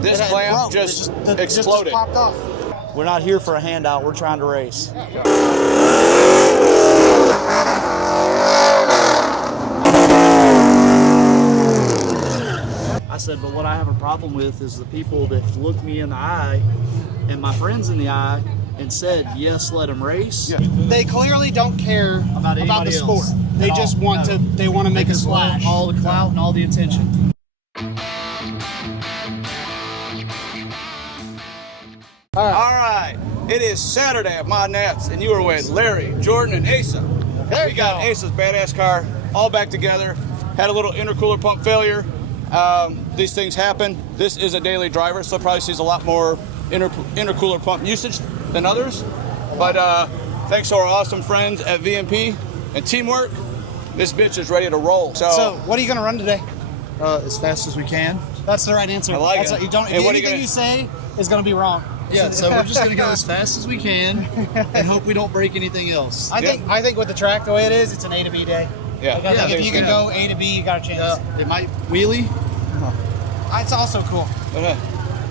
This clamp just exploded. Just popped off. We're not here for a handout. We're trying to race. I said, but what I have a problem with is the people that looked me in the eye and my friends in the eye and said, yes, let them race. Yeah. They clearly don't care about the sport. else They just want to. They want to make a splash. All the clout and all the attention. All right. It is Saturday at My Nats, and you are with Larry, Jordan, and Asa. We got Asa's badass car all back together. Had a little intercooler pump failure. These things happen. This is a daily driver, so probably sees a lot more intercooler pump usage than others. But thanks to our awesome friends at VMP and Teamwork, this bitch is ready to roll. So what are you going to run today? As fast as we can. That's the right answer. I like it. You don't. Anything you say is going to be wrong. Yeah, so we're just going to go as fast as we can and hope we don't break anything else. I think with the track the way it is, it's an A to B day. Yeah. Like, I think if you can go A to B, you got a chance. It might wheelie. It's also cool. Okay.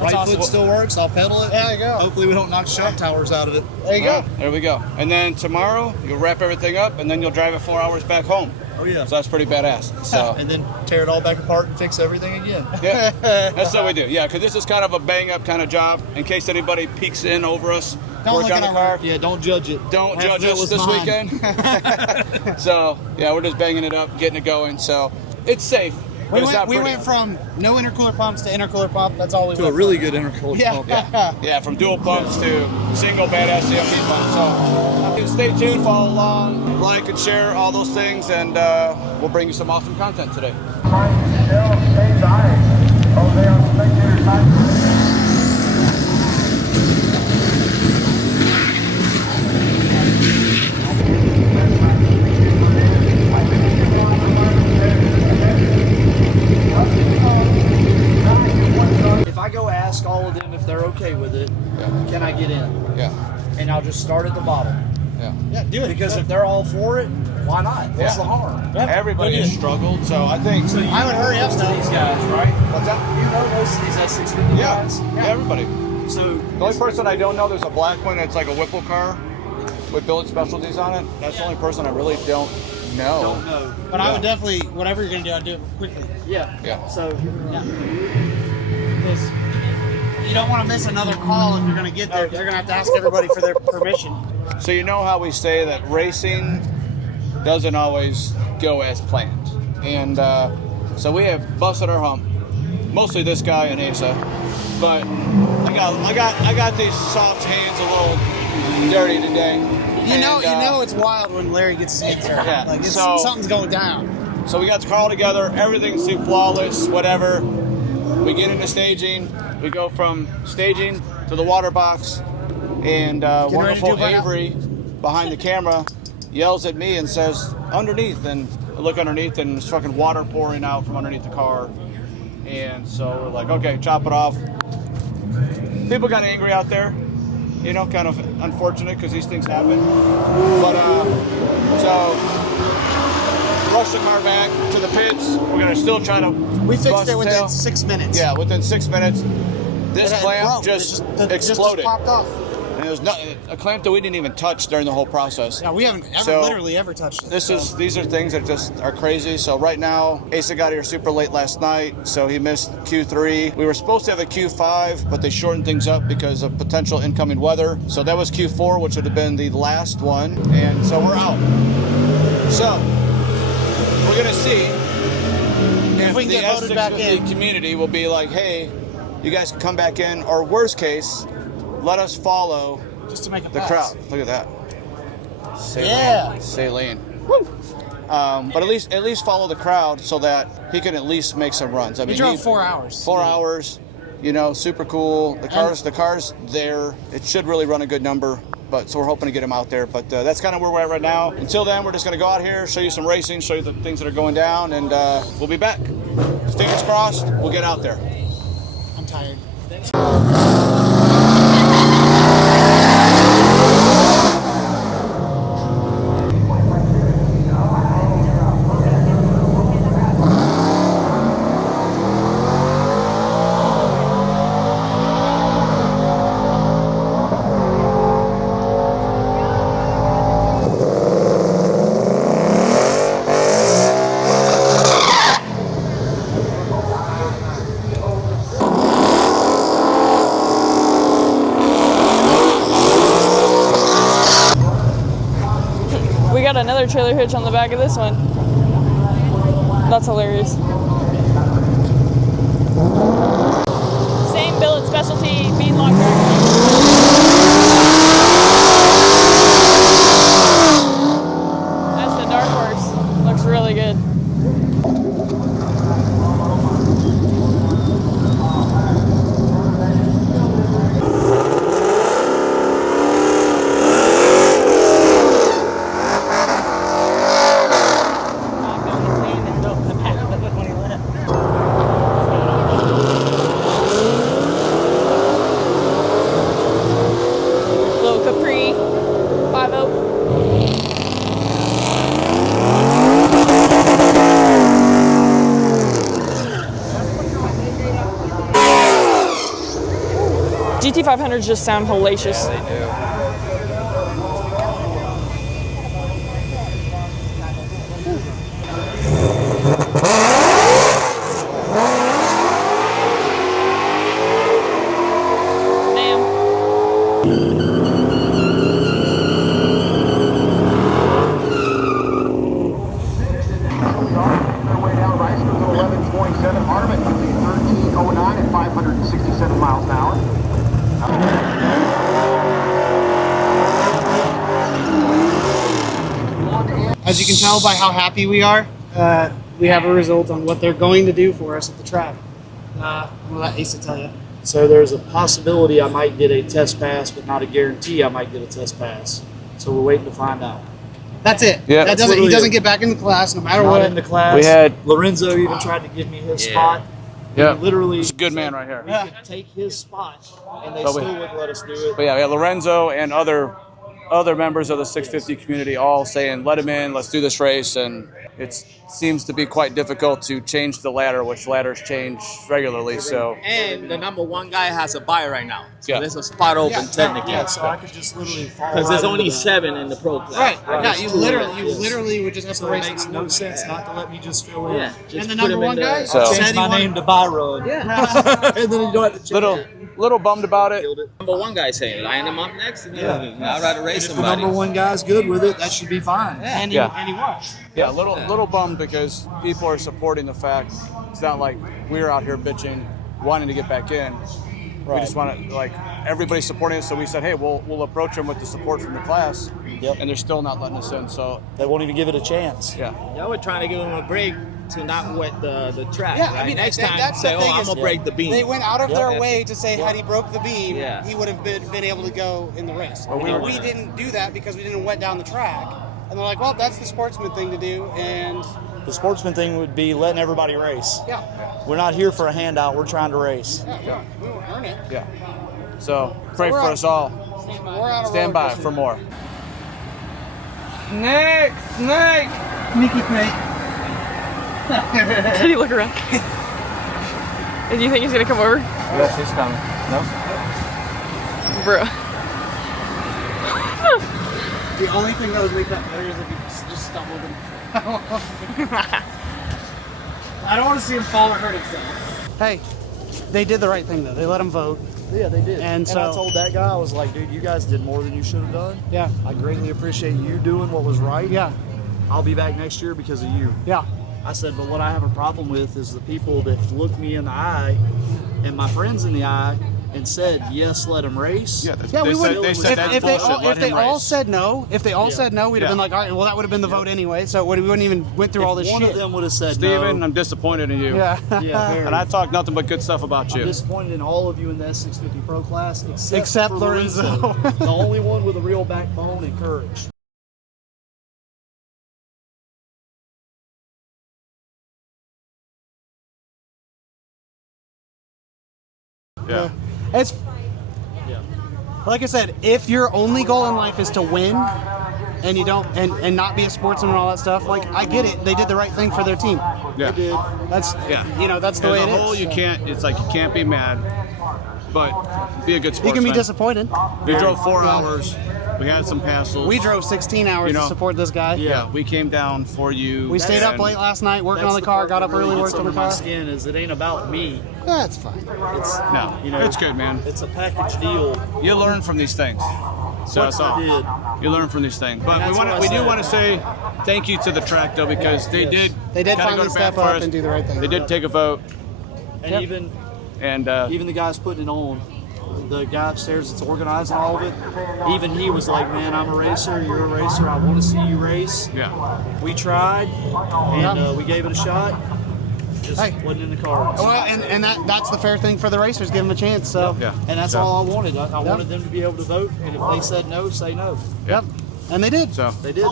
Right awesome. foot still works. I'll pedal it. There you go. Hopefully we don't knock shot towers out of it. There you go. There we go. And then tomorrow you'll wrap everything up, and then you'll drive it 4 hours back home. Oh yeah. So that's pretty badass. So and then tear it all back apart and fix everything again. yeah, that's what we do. Yeah, because this is kind of a bang up kind of job. In case anybody peeks in over us, Don't work on the car. Yeah, don't judge it. Don't Half judge of it us was this mine. weekend. So yeah, we're just banging it up, getting it going. So it's safe. But it's not We pretty. went from no intercooler pumps to intercooler pump. That's all we To went a really good intercooler Yeah. pump. Yeah, from dual pumps to single badass CMP pumps. So stay tuned, follow along, like and share all those things, and we'll bring you some awesome content today. If I go ask all of them if they're okay with it, can I get in? Yeah, And I'll just start at the bottom. yeah. Yeah, do it. Because if they're all for it, why not? What's the harm? Everybody has struggled, so I think. So I would hurry up, these guys, right? What's that? You know most of these S650 Yeah, guys? yeah, everybody. So The only person I don't know, there's a black one that's like a Whipple car with billet specialties on it. That's the only person I really don't know. don't know. But I would definitely, whatever you're gonna do, I'd do it quickly. Yeah. Yeah. So Yeah. Because you don't want to miss another call if you're gonna get there. You're gonna have to ask everybody for their permission. So you know how we say that racing doesn't always go as planned, and so we have busted our hump. Mostly this guy and Asa, but I got these soft hands a little dirty today. You know it's wild when Larry gets his hands dirty. Yeah, Like so- something's going down. So we got the car all together. Everything's too flawless. Whatever. We get into staging. We go from staging to the water box, and ready to wonderful do it right now? Avery behind the camera yells at me and says, "Underneath!" And I look underneath, and there's fucking water pouring out from underneath the car. And so we're like, okay, chop it off. People got angry out there, you know, kind of unfortunate because these things happen. But so rush the car back to the pits. We're gonna still try to. We fixed bust it the within tail. 6 minutes. Yeah, within 6 minutes, this It had clamp broke. just It exploded. just popped off. And it was a clamp that we didn't even touch during the whole process. Yeah, we haven't literally ever touched it. These are things that just are crazy. So right now, Asa got here super late last night, so he missed Q3. We were supposed to have a Q5, but they shortened things up because of potential incoming weather. So that was Q4, which would have been the last one, and so we're out. So we're gonna see if we can the get voted back S650 in. community will be like, hey, you guys can come back in, or worst case, let us follow Just to make a the pass. crowd. Look at that. Saline. Yeah. Saline. Woo. But at least follow the crowd so that he can at least make some runs. I We mean, drove 4 hours. 4 hours. You know, super cool. The car's there. It should really run a good number. But so we're hoping to get him out there. But that's kind of where we're at right now. Until then, we're just going to go out here, show you some racing, show you the things that are going down, and we'll be back. Fingers crossed. We'll get out there. I'm tired. another trailer hitch on the back of this one. That's hilarious. Same billet specialty beadlock drag. That's the Dark Horse. Looks really good. Little Capri 5.0. GT500s just sound hellacious. Yeah, they do. Damn. Their way down Rice goes to 11.7. Harmon using 13.09 at 567 miles an hour. As you can tell by how happy we are, we have a result on what they're going to do for us at the track. I'm gonna let Asa tell you. So there's a possibility I might get a test pass, but not a guarantee I might get a test pass. So we're waiting to find out. That's it. Yeah. That That's doesn't. He literally doesn't it. get back into class no matter Not what. in the class. We had- Lorenzo even tried to give me his Yeah. spot. Yeah. He literally It's a good man right here. we could take his spot, and they But we- still wouldn't let us do it. But yeah, we had Lorenzo and other members of the 650 community all saying, let him in, let's do this race. And it seems to be quite difficult to change the ladder, which ladders change regularly. So And the number one guy has a bye right now. So Yeah. there's a spot open technically. Yeah, so I could just literally fall Because there's right only into that. 7 in the pro class. Right. Yeah. There's You two literally, left. would just have to So it race. makes no sense not to let me just fill in. Yeah. And Just the put number him in one the- guy So- Change my name to Byron. Yeah. And then you don't have to change little bummed about it. Number one guy saying, line him up next. And Yeah. I'd rather race If the somebody. number one guy's good with it, that should be fine. And Yeah. he was. Yeah, little bummed because people are supporting the fact it's not like we're out here bitching, wanting to get back in. We Right. just want to, like, everybody's supporting us, so we said, hey, we'll approach them with the support from the class. Yep. And they're still not letting us in, so They won't even give it a chance. yeah. Y'all were trying to give him a break to not wet the track. Yeah, right? I mean, next time that's say, the thing I'm is gonna break the beam. They went out of Yep. their way to say had he broke the beam, Yeah. he would have been able to go in the race. Well, we And were- we didn't do that because we didn't wet down the track. And they're like, well, that's the sportsman thing to do. And The sportsman thing would be letting everybody race. yeah, We're not here for a handout. We're trying to race. we won't earn it. Yeah. So pray we're for out- us all. We're out of Stand roller by coaster. for more. Sneaky Snake. Did he look around? And do you think he's gonna come over? Yes, he's coming. No? Bruh. The only thing that would make that better is if he just stumbled and I don't want to see him fall or hurt himself. Hey, they did the right thing though. They let him vote. Yeah, they did. And I so- told that guy, I was like, dude, you guys did more than you should have done. Yeah. I greatly appreciate you doing what was right. Yeah. I'll be back next year because of you. Yeah. I said, but what I have a problem with is the people that look me in the eye and my friends in the eye and said, yes, let him race. Yeah, Yeah, we would. they said that's If they bullshit. all, Let if they him all race. said no, we'd Yeah. have been like, all right, well, that would have been the vote anyway. So we wouldn't even went through all this One shit. of them would have said Steven, no. I'm disappointed in you. Yeah. Yeah, very. And I talk nothing but good stuff about I'm you. disappointed in all of you in the S650 Pro class, Except for Lorenzo. the only one with a real backbone and courage. Yeah. It's Yeah. like I said, if your only goal in life is to win and you don't and not be a sportsman and all that stuff, like I get it. They did the right thing for their team. Yeah. Did. That's Yeah. that's the As way a it is. whole, you can't. It's like you can't be mad, but be a good You sportsman. can be disappointed. We drove 4 hours. We had some hassles. We drove 16 hours You know, to support this guy. Yeah, we came down for you. We stayed up and- late last night working That's on the car, got up part that early, really worked gets on the under my car. skin is it ain't about me. That's fine. It's No, you know, it's good, man. It's a package deal. You learn from these things. So that's all. You learn from these things. But we do want to say thank you to the track though, because they did kinda finally go to bat step for up us. and do the right thing. They did take a vote. And even the guys putting it on, the guy upstairs that's organizing all of it, even he was like, man, I'm a racer, you're a racer, I want to see you race. Yeah. We tried, and we gave it a shot. Just wasn't in the cards. Well, and that's the fair thing for the racers. Give them a chance. So Yeah. And that's all I wanted. I wanted them to be able to vote, and if they said no, say no. Yep. And they did. So They did.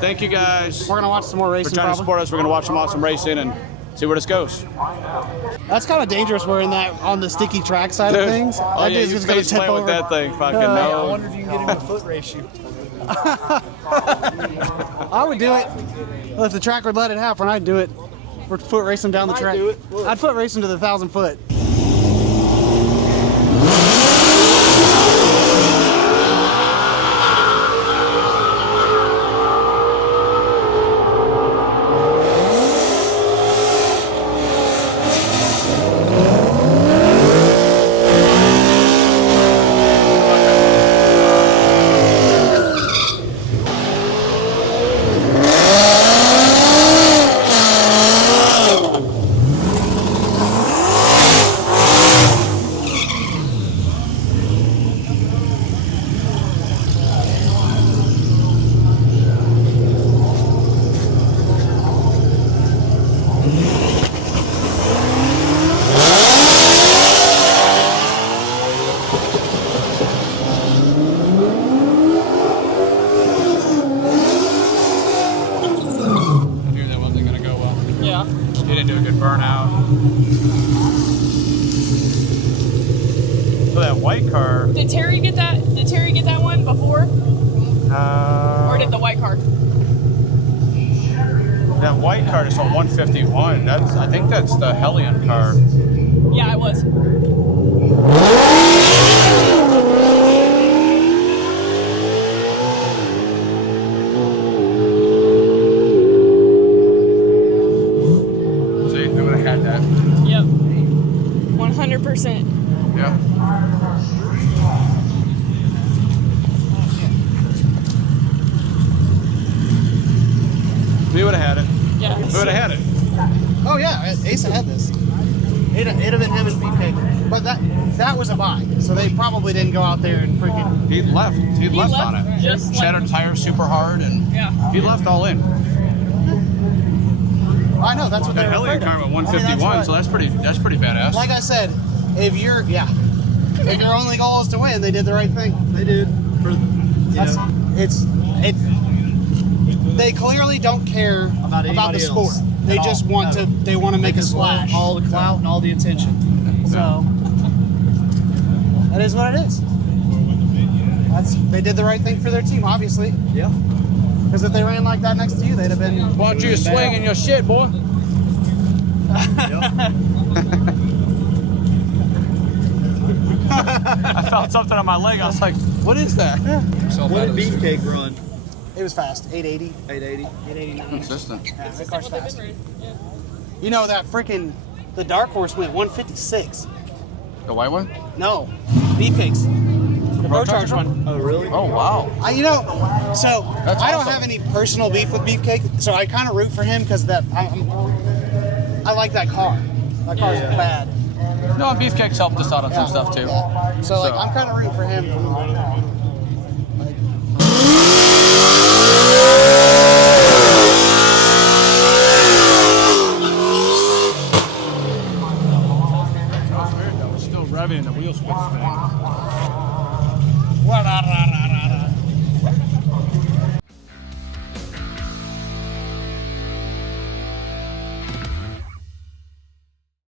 thank you guys We're gonna watch some more for racing. trying to Probably. support us. We're gonna watch some awesome racing and see where this goes. That's kind of dangerous. We're in that on the sticky track side of things. Oh That yeah, dude's you just gonna face tip plant with over. that thing. Fucking I no. wonder if you can get him to foot race you. I would do it. Well, if the track would let it happen, I'd do it. We're foot racing down the might track. do it. Look. I'd foot race him to the 1,000 foot. I knew that wasn't gonna go well. Yeah. You didn't do a good burnout. So that white car. Did Terry get that? Did Terry get that one before, or did the white car? That white car is on 151. I think that's the Hellion car. Yeah, I was. See, I would have had that. Yep. 100%. Yeah. We would have had it. Yeah. We would have had it. Oh yeah, Asa had this. It'd have been him and Beefcake, but that was a buy, so they probably didn't go out there and freaking. He left. He left on left it. just like- Shattered tires super hard, and Yeah. he left all in. I know that's what That they're Hellion afraid car of. at 151, so that's pretty badass. Like I said, if your only goal is to win, they did the right thing. They did. They clearly don't care about the anybody sport. else They at just all. want No. they want to make a just want splash. all the clout and all the attention. So that is what it is. They did the right thing for their team, obviously. Yeah. Because if they ran like that next to you, they'd have been. Watch you swinging your shit, boy. I felt something on my leg. I was like, what is that? What did Beefcake run? It was fast. 880. 880. 889. Consistent. Yeah, that car's What they've fast. been running. Yeah. You know that freaking the Dark Horse went 156. The white one? No, Beefcake's. The Pro Charge one. Oh, really? Oh, wow. I That's I don't awesome. have any personal beef with Beefcake, so I kind of root for him because I like that car. That car's bad. No, Beefcake's helped us out on some stuff too. Yeah. So like I'm kind of rooting for him